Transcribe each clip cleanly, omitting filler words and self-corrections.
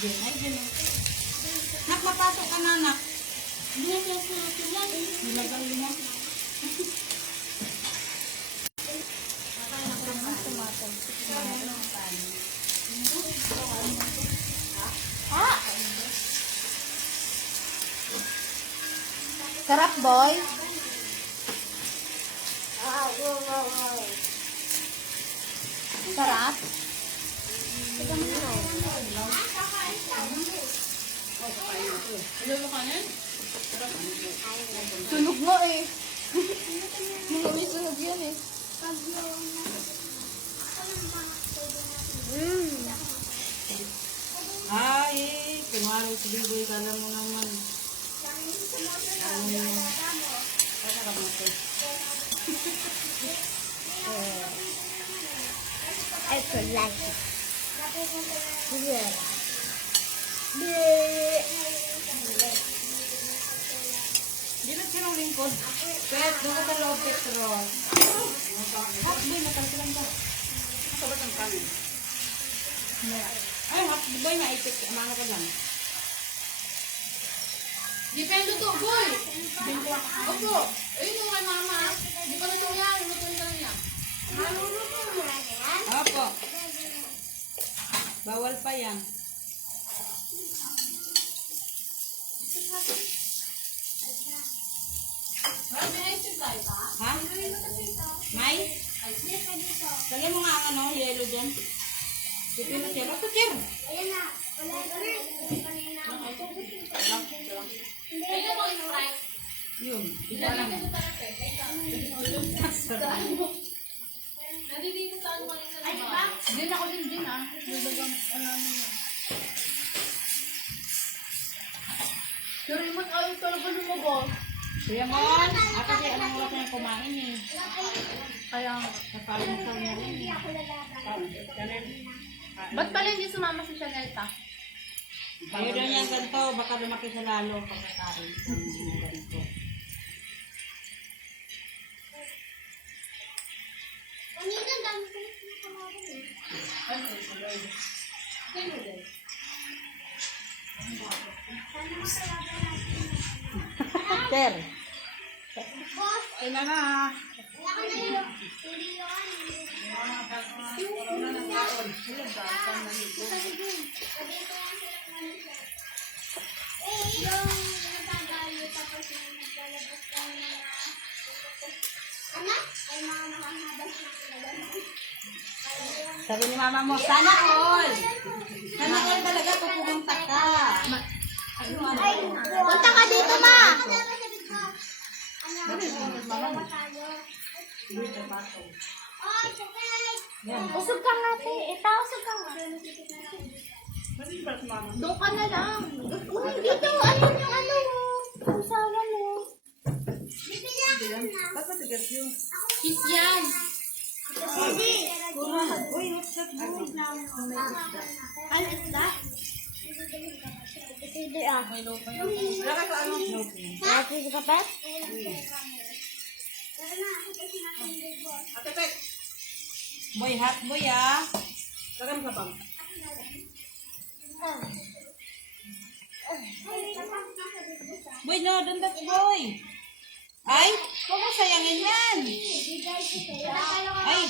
Jen. Ay, Jen. Nak, mapasok ka na, nak. Hindi ko sila. Nilagal mo. Sarap, boy. Sarap. Ano ka nun? Sunog mo eh. May sunog yun eh. Ay, kumaro si Biboy. Kala mo naman. Kaya ka mo ito. I could like it. Yeah. Di na siya ng lingkod. Pet, doon ka sa loob, Petrol. Boy, natalsilan ka. Ito ba ang kanin? Ay, boy, maipit. Amano ka lang. Depende to, boy. Opo. Ayun yung kay mama. Di pa luto yan. Lutuin ka lang yan. Opo. Bawal pa yan. May ice cream tayo pa? Ha? May? Lagyan mo nga ang ano, yellow dyan. Pipinot yellow. Ito, Jer. Ayun mo yung Sprite. Yun. Isa lang. Nandito sa ano kayo sa labas. Din ako din ah. Dadagang alam mo. Pero yung ayaw talaga lumabas. Kuya Mon, kasi anong oras na kumain eh. Kaya Napalimutan niya rin eh. ba't pala hindi sumama si Chanelta? Ayaw daw niya ganito, baka lumaki sa lalo pagkakain. Ganito. Ter. Kailan na. Sabi ni mama mo, sana all. Sana all talaga pupunta ka. Punta ka dito, ma! Usog ka nga, te. Usog ka nga. Doon ka na lang. Uy, dito, ano yung ano mo? Usawa mo. Kiss yan. Uy, what's up? Ano is that? Hindi ah. Nakasig ka pa? Boy, hot boy ah. Boy, no, don't that boy. Ay, huwag mo sayangin yan. Ay,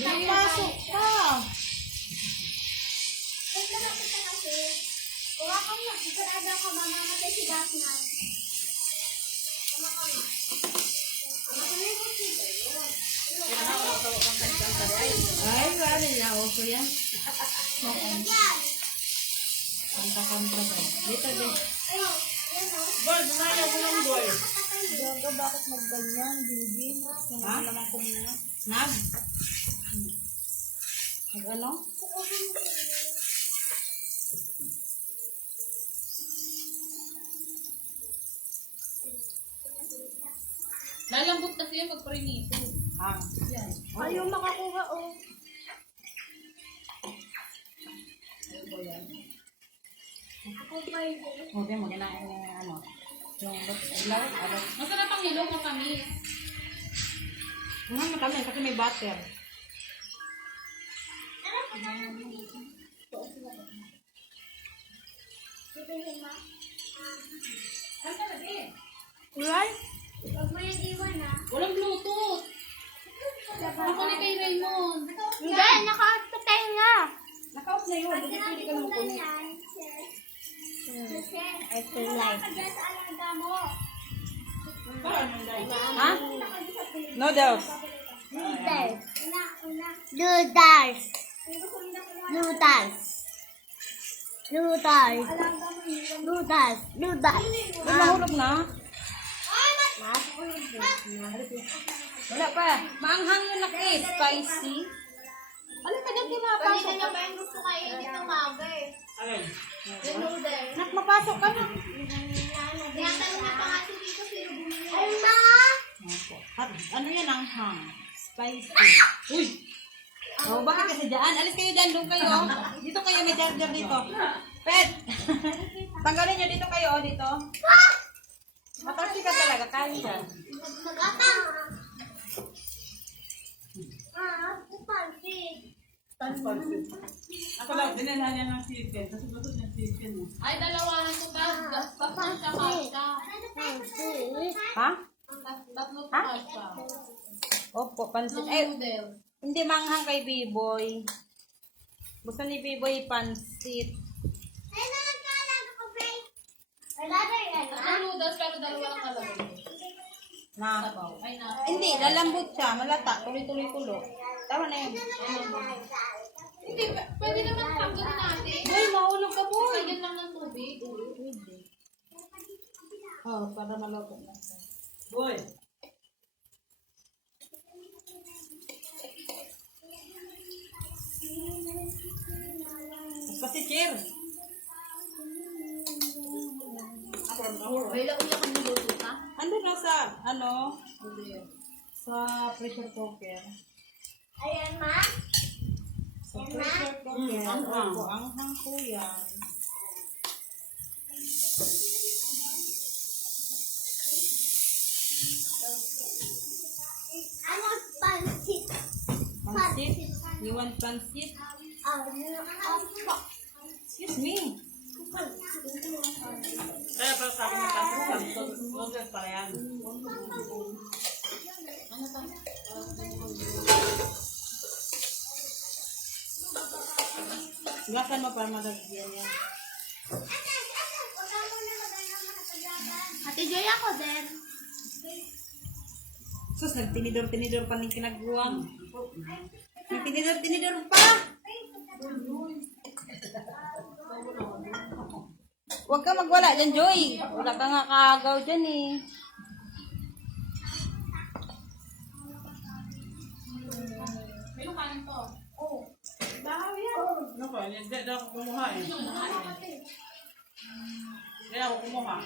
napasok ka. Ay, wala nila ako yan. Kanta-kanta ka. Dito, dito. Boy, bumayaw mo lang, boy. Gaga, bakit magganyan, baby? Ha? Nag? Nag ano? Lalambot kasi yung pag prinito. Ah. Ayaw makakuha, oh. Okay, mo kinain ng ano. Yung ilaw, ano. Masarap ang hilaw mo kami. Ano kami, kasi may butter. Right? Huwag mo yung iwan ah. Walang Bluetooth. Ako ni kay Raymond. Hindi, naka-off nga. Naka-off na yun. Hindi ka naman kunin. Ito light. Ha? Noodles. Noodles. Noodles. Noodles. Noodles. Noodles. Mahulog na. Wala pa. Maanghang yun lang eh. Spicy. Ano ka dyan pinapasok? Kanina niya pa yung gusto kainin ng maga eh. Yung noodles. Nak, mapasok ka na. Tinatanong na pa nga si Tito sino bumili. Ayun na! Ano yan ang hang? Spicy. Uy! Oh, bakit kasi dyan? Alis kayo dyan, doon kayo. Dito kayo, may charger dito. Pet! Tanggalin nyo dito kayo, dito. Matarsi ka talaga, kain dyan. Nagatang! Pansit. Ako lang, dinalhan niya ng chicken. Kasi gusto niya chicken. Ay, dalawa na ito. Tatlo siya kasha. Ha? Tatlo to kasha. Opo, pansit. Ng Eh, noodles. hindi manghang kay B-Boy. Gusto ni B-Boy pansit. Ay, nagkalag ako, babe. Wala na yan, ha? Tatlo noodles pero dalawa lang kalagay. Na. Sabaw. Ay, na. Hindi, lalambot siya. Malata. Tuloy-tuloy-tulo. Tama na yun. Hindi, pwede naman tanggalin natin. Boy, mahulog ka, boy. Lagyan lang ng tubig. Oh, para malapot na. Boy, Kasi chair. May lauya kang niluto ka? Ando na sa, sa pressure cooker. Ayan, ma. Sa pressure cooker. Opo, anghang po yan. Ano pansit? Pansit. You want pansit? Excuse me. kaya para sa akin yung pansit sa noodles para yan. Ano pa? Gasan mo para malagyan yan. Ate Joy ako din. Sus, nagtinidor-tinidor pa ng kinagbuwang. Nagtinidor-tinidor pa. Huwag ka magwala dyan, Joy. Wala ka nga kaagaw dyan eh. May kanin to. Ano ba? Hindi ako kumuha eh. Hindi ako kumuha.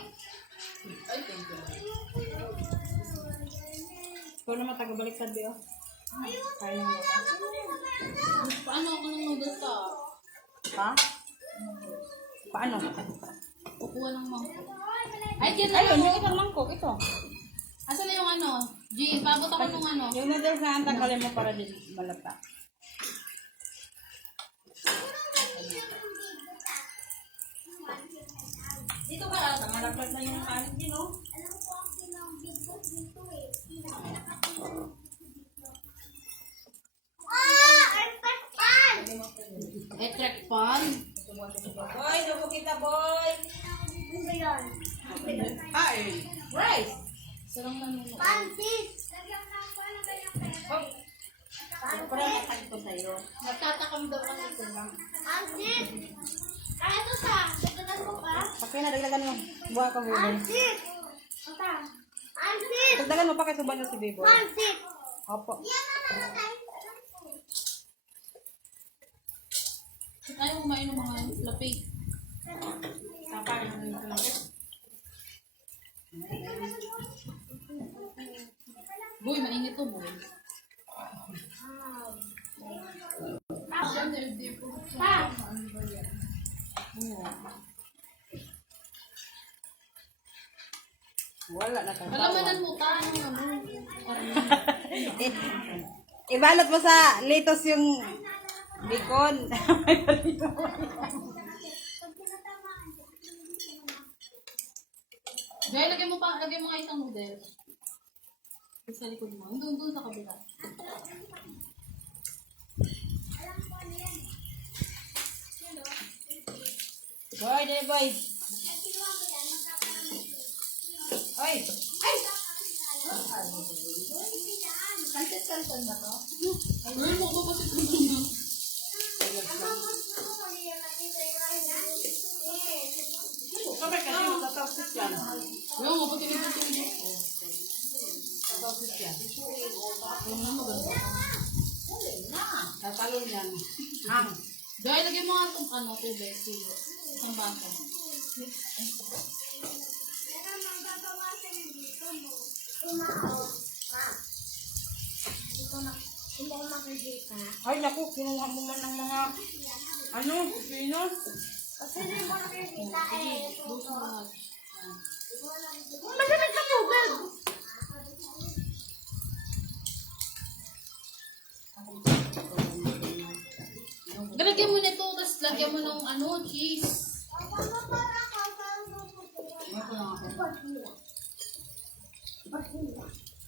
Ikaw naman taga-balik sa biyo. Kaya mo. Paano ako ng noodles ka? Ha? Paano? Kukuha ng mangkok. Ay, dyan na Ayun, lang. yung isang mangkok, ito. Asan na yung ano? G, pabot ako nung ano. Yung noodles na ang tanggalin mo para din malata. Dito ka ata, malapad na yung kanin din, no? Etrek pan. Boy, lupo kita, boy! Kain. Rice! Sarang na nung. Pansit! Oh. Parang matag ko sa'yo. Nagtatakam daw lang ito lang. Pansit! Kaya ito sa, dagdagan mo pa? Okay na, dagdagan mo. Buha ka, Biboy. Pansit! Pansit! Dagdagan mo pa kay suban na si Biboy. Pansit! Opo. Ayaw kumain ng mga lapik. Kakain na nito lang. Boy, mainit to, boy. Pa! Wala na kang Malamanan mo ta. Ano? Ibalot mo sa litos yung bacon. Gaya, lagyan mo nga isang noodles. Sa likod mo. Doon sa kabila. Boy, day boy. Ay! Ay, mo ko kasi ito. Kapag kasi matatapos yan. Ayaw mo, pati nito tuloy. Matatapos yan. Ayaw mo, maganda. Tatalon yan. Hang. Gaya, lagyan mo nga itong tubig. Isang baso. Hindi ko makikita. Ay, naku, kinuha mo man ng mga, sino? Kasi hindi ko nakikita eh. Buso mo lahat. Malamig ka tubig! Lagyan mo nito, tapos lagyan mo ng cheese.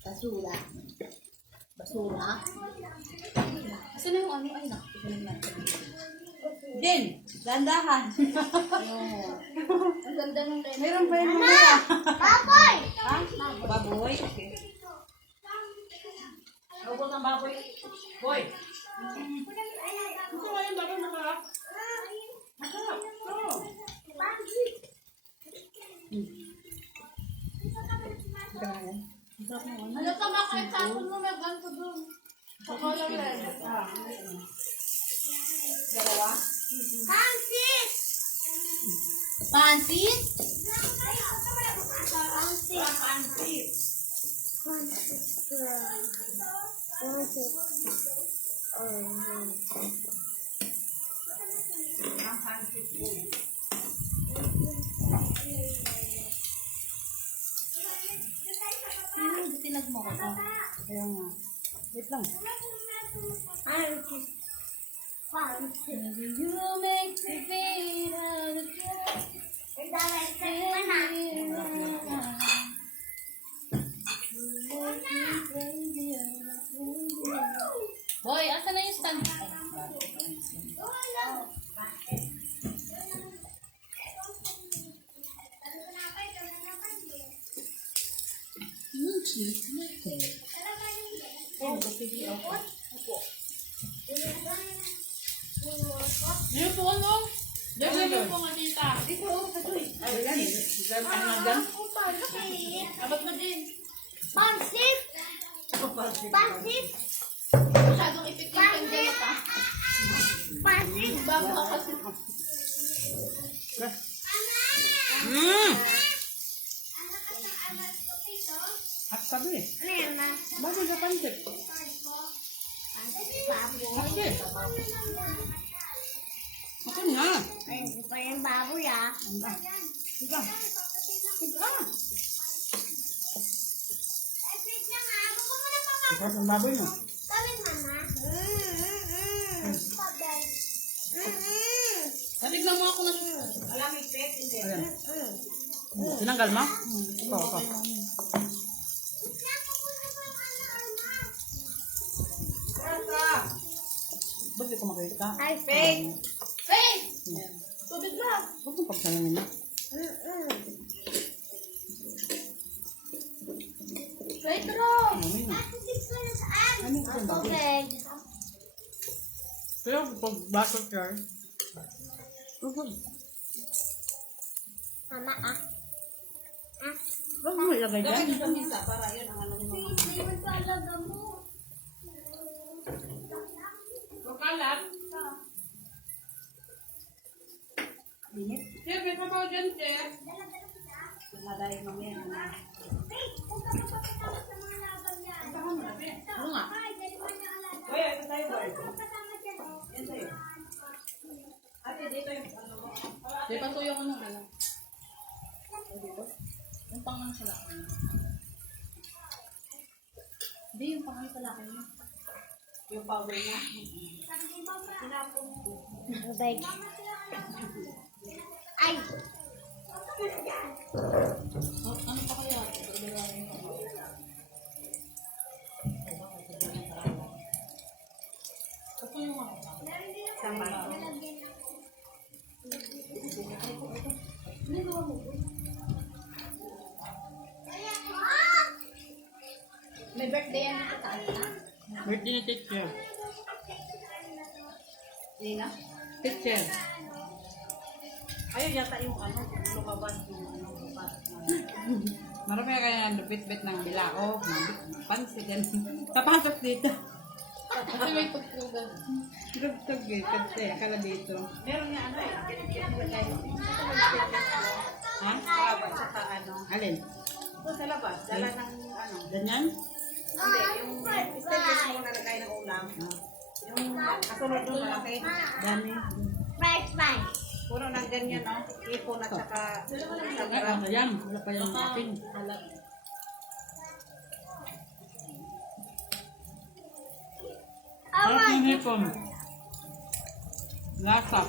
Basura. Basura? Asan na yung Ay, naku. Ito na natin. Din, dandahan. Ang ganda ng lemon. Meron pa yung mga. Baboy! Ha? Baboy? Okay. Ubos ang baboy. Boy. Gusto mo yung baboy masarap? Masarap. Oo. Ano ka makakit sa akin mo, may ganito doon. Pakola rin. Dalawa? Pansit! Pansit? Pansit. Tinag mo ko to. Kaya nga. Wait lang. Pansit. Pansit. You make me feel out of Ang dami sa na. Boy, asan na yung stand? Yung po ano? Lagyan mo po nga tita. Ay, yan. Isang ano na dyan? Abot mo din. Pansit! Pansit! Masyadong ipit yung kandila ta. Pansit! Bago ka kasi. At sabi eh. Ano yan na? Baboy sa pancit. Baboy. Ako na. Ay, hindi pa yung baboy ah. Ika. Ika ang baboy mo. Kami mama. Tatignan mo ako na siya. Ayan. Tinanggal mo? Ito. Ba't di ko makita? Ay, fake. Faith! Tubig lang. Huwag mong pagsayamin niya. Pedro! Mami na. Ano ito ang baboy? Okay. Pero pag basot ka. Huwag. Mama ah. Huwag mo ilagay dyan. Gawin yung misa para yun ang ano mo. Hindi mo talaga mo. Kalat. Init. Siyempre, pabaw dyan, Chef. Madaling mamaya. Oo nga. Boy, ito tayo, boy. Yan sa'yo. Ate, dito yung ano mo. Di pa tuyo ko nung ano. Yung pangang sa laki. Hindi, yung pangang sa laki. Yung power niya. Bye. Ay! Oh, ano May birthday yan dito sa ano? Birthday ni teacher. Nina? Teacher. Ayun yata yung ano, lumabas yung ano, bukas. Marami na kaya bit-bit ng bilao, pansit yan. Tapasok dito. Kasi may tugtugan. Tugtog eh, kasi kala dito. Meron nga ano eh. Ha? Labas sa ano. Alin? Ito sa labas, dala ng ano. Ganyan? Hindi, yung stainless mo nalagay ng ulam. Yung kasunod doon malaki. Dami. French fries. Puro ng ganyan, no? Ipon at saka Ay, sagrap. sayang. Wala pa yung atin. Sarap yung hipon. Lasa.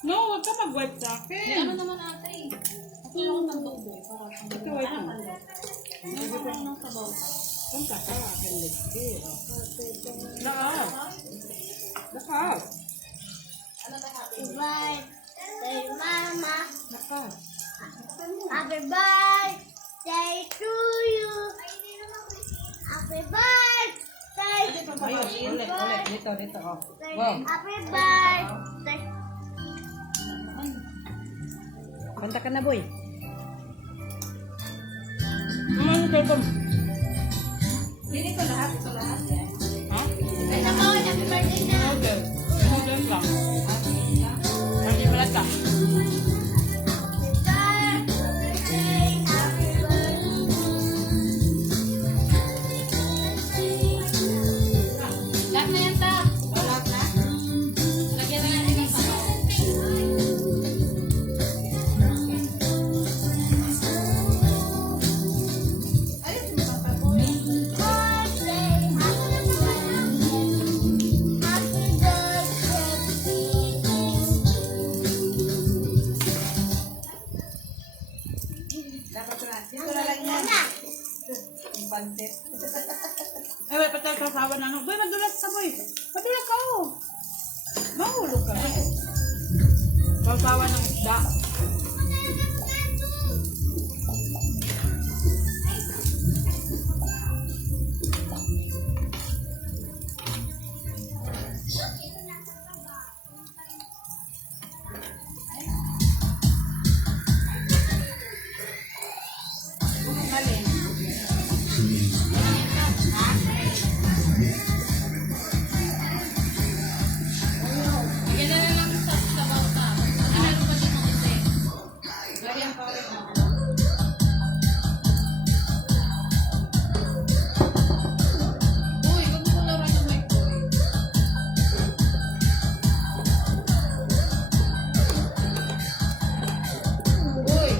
No, huwag ka mag-wipe sa May akin. ano naman ata eh. Ako yung nagtubo. Ito, wipe mo. Ano nang sabaw? Kung ka ka, akin ligpit. Naka. Naka. Ano na happy? Goodbye. Say mama. Naka. Happy birthday to you. Happy birthday. Ayun, ulit. Dito, oh. Wow. Happy birthday. Kanta ka na, boy. Welcome. Hindi ko lahat, ito lahat yan. Ha? Ay, naku, happy birthday na. Noodle. Noodle lang. Hindi malata. Happy Lahat na yan ta. Lahat na? Lagyan na natin ng sabaw. Dapat na. Dito na lang yan. Yung pansit. Eh, wait, patay ka sa awa na ano. Boy, madulas ka, boy. Madulas ka, oh. Mahulog ka. Kasawa ng isda. Lagyan na lang sa sabaw ta. Kasi meron pa din ng isa eh. Lagyan pa rin. Uy, wag mo ko laruan ng mic boy. Uy.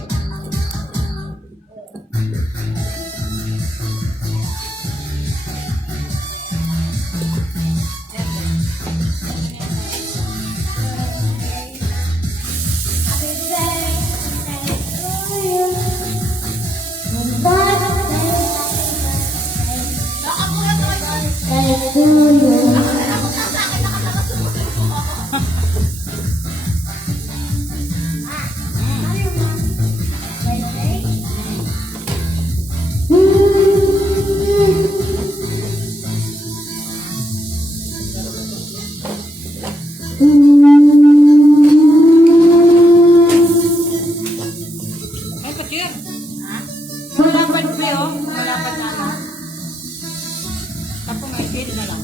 Ay, kachir. Ha? Malapad pa yun. Malapad na lang. Tapos may feed na lang.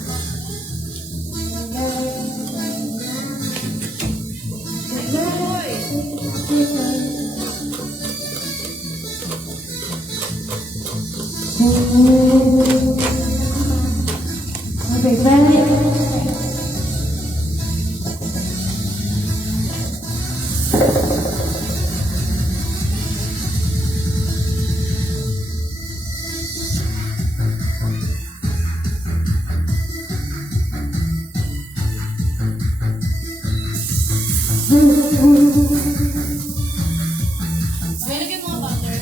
May lagyan mo ng butter.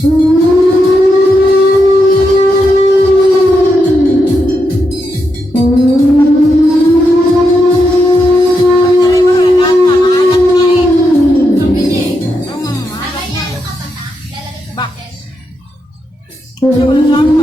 Sabi mo, lahat na, maanak niya eh. Sabi niya eh. Oo, maanak Ay, niya. lalo ka pa ta? Lalagay sa Bak. boxes. Wala